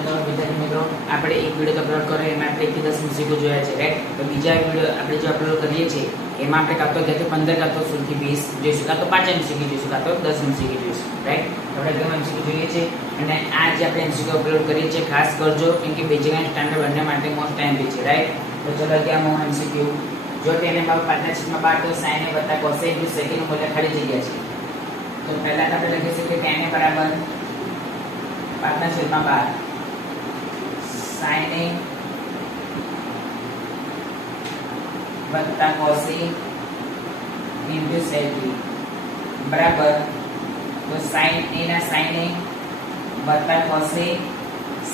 નમસ્કાર વિદ્યાર્થી મિત્રો, આપણે એક વિડિયો અપલોડ કર્યો એમાં આપણે 1 થી 10 MCQ જોયા છે, રાઈટ? તો બીજા વિડિયો આપણે જે અપલોડ કરીએ છીએ એમાં આપણે કાં તો 15 કાં તો 16 થી 20 જોઈશું, કાં તો 5 MCQ જોઈશું, કાં તો 10 MCQ જોઈશું, રાઈટ? આપણે કેમ MCQ જોઈએ છે અને આ જે આપણે MCQ અપલોડ કરીએ છીએ ખાસ કરજો કેમ કે બેઝિક અને સ્ટાન્ડર્ડ બંને માટે મોસ્ટ ટાઈમ બી છે, રાઈટ? તો ચલો ગયા MCQ. જો તેને બાદ પાર્ટનરશિપમાં બાદ તો sin a + cos a નું સેકન્ડ મૂલ્ય ખાલી જગ્યા છે. તો પહેલા તો આપણે લખીશું કે tan a બરાબર પાર્ટનરશિપમાં બાદ sin a + cos a into sec a બરાબર તો sin a ના sin a + cos a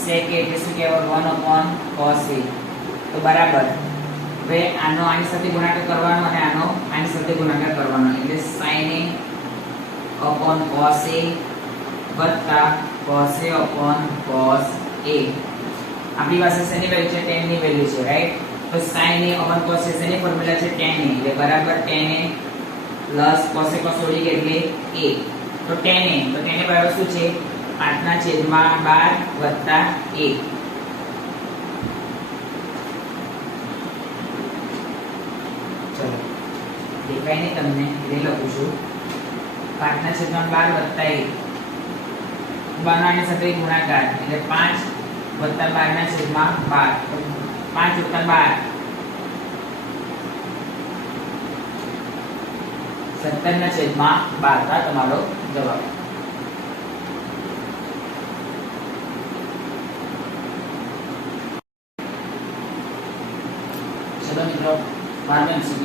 sec a એટલે શું કહેવાય 1/cos a. તો બરાબર હવે આનો આની સાથે ગુણાકાર કરવાનો અને આનો આની સાથે ગુણાકાર કરવાનો એટલે sin a upon cos a વત્તા cos a upon cos a. આપણી પાસે શેની વેલ્યુ છે tan ની વેલ્યુ છે, રાઈટ? તો sin a upon cos a શેની ફોર્મ્યુલા છે tan a એટલે બરાબર tan a plus cos a cos Audi એટલે a. તો tan a બરાબર શું છે 5/12 વત્તા a. ચલો દેખાય ને તમને એટલે લખું છું 5/12 વત્તા a બનાવવાની સાથે ગુણાકાર એટલે 5 વત્તા 12/12 તો 5 વત્તા 12 17/12 આ તમારો જવાબ. ચલો મિત્રો 12 MCQ.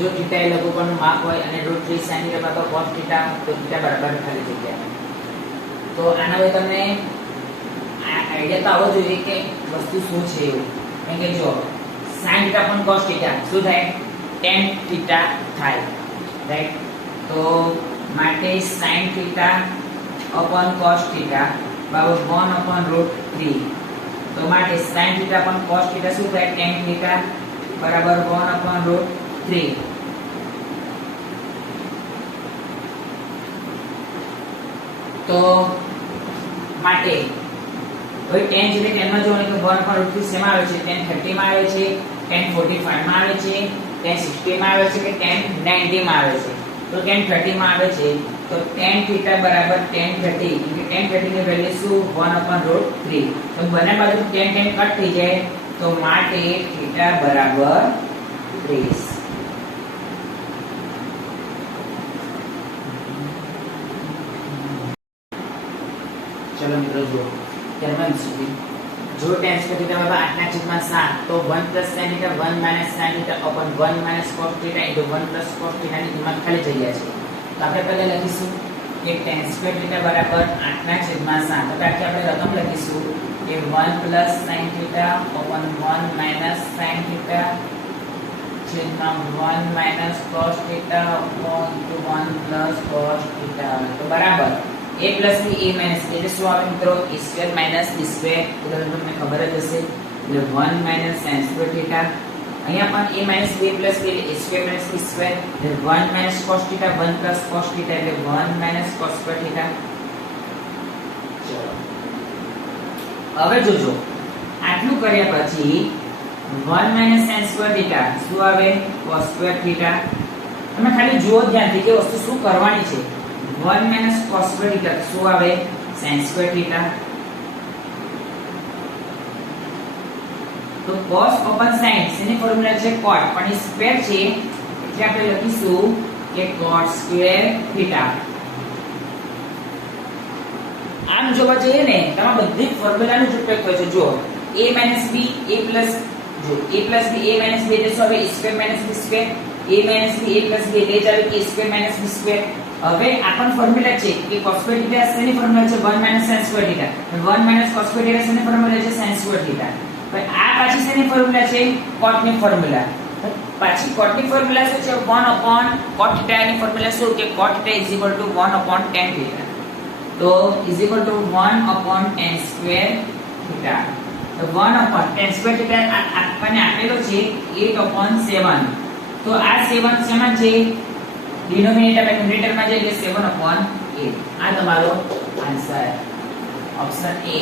જો થીટા એ લઘુકોણનું માપ હોય અને √3 sin θ તો cos θ તો θ બરાબર ખાલી જગ્યા. તો આના હવે તમને આઈડિયા તો આવો જોઈએ કે વસ્તુ શું છે એવું. કેમ કે જો sin θ પણ cos θ શું થાય tan θ થાય, રાઈટ? તો માટે sin θ upon cos θ બરાબર 1/√3. તો માટે sin θ upon cos θ શું થાય tan θ બરાબર 1/√3. તો માટે હવે tan છે tan માં જોવાનું તો 1/√3 શેમાં આવે છે tan 30 માં આવે છે, tan 45 માં આવે છે, tan 60 માં આવે છે કે tan 90 માં આવે છે. તો tan 30 માં આવે છે તો tan θ બરાબર tan 30 એટલે tan 30 ની વેલ્યુ શું 1/√3. તો બંને બાજુ tan કટ થઈ જાય તો માટે θ બરાબર 30. ચલો મિત્રો જો ત્યારબાદ જો tan સ્ક્વેર θ બરાબર 8/7 તો 1 + sin θ 1 - sin θ upon 1 - cos θ into 1 + cos θ ની કિંમત ખાલી જગ્યા છે. તો આપણે પહેલા લખીશું કે tan સ્ક્વેર θ બરાબર 8/7 તો કે આપણે રકમ લખીશું કે 1 + sin θ upon 1 - sin θ છેદમાં 1 - cos θ upon 1 + cos θ. તો બરાબર a plus b a minus એટલે શું આવે મિત્રો a square minus b square. ઉદાહરણ તમને ખબર જ હશે એટલે 1 minus sin square theta. અહીંયા પણ a minus b plus b એટલે a square minus b square એટલે 1 minus cos theta 1 plus cos theta એટલે 1 minus cos square theta. ચલો હવે જોજો આટલું કર્યા પછી 1 minus sin square theta શું આવે cos square theta. તમે ખાલી જુઓ ધ્યાનથી કે વસ્તુ શું કરવાની છે. 1 minus cos square theta શું આવે sin square theta. તો cos upon sin એની ફોર્મ્યુલા છે cot પણ એ સ્ક્વેર છે એટલે આપણે લખીશું કે cot square theta. આમ જોવા જઈએ ને તમે બધી ફોર્મ્યુલાનો જ ઉપયોગ કરજો. જો a minus b a plus જો a plus b a minus b એટલે શું આવે a square minus b square. a minus b a plus b એટલે જ આવે a square minus b square. હવે આ પણ ફોર્મ્યુલા છે કે cos square theta શેની ફોર્મ્યુલા છે 1 - sin square theta. 1 - cos square theta શેની ફોર્મ્યુલા છે sin square theta. હવે આ પાછી શેની ફોર્મ્યુલા છે cot ની ફોર્મ્યુલા. પાછી cot ની ફોર્મ્યુલા શું છે 1/cot theta ની ફોર્મ્યુલા શું કે cot theta = 1/tan theta. તો = 1/tan square theta. તો 1/tan square theta આપણને આપેલો છે 8/7. તો આ 7 શેમાં છે ડિનોમિનેટર અને ન્યુમરેટર માં છે એટલે 7/8. આ તમારો આન્સર ઓપ્શન A.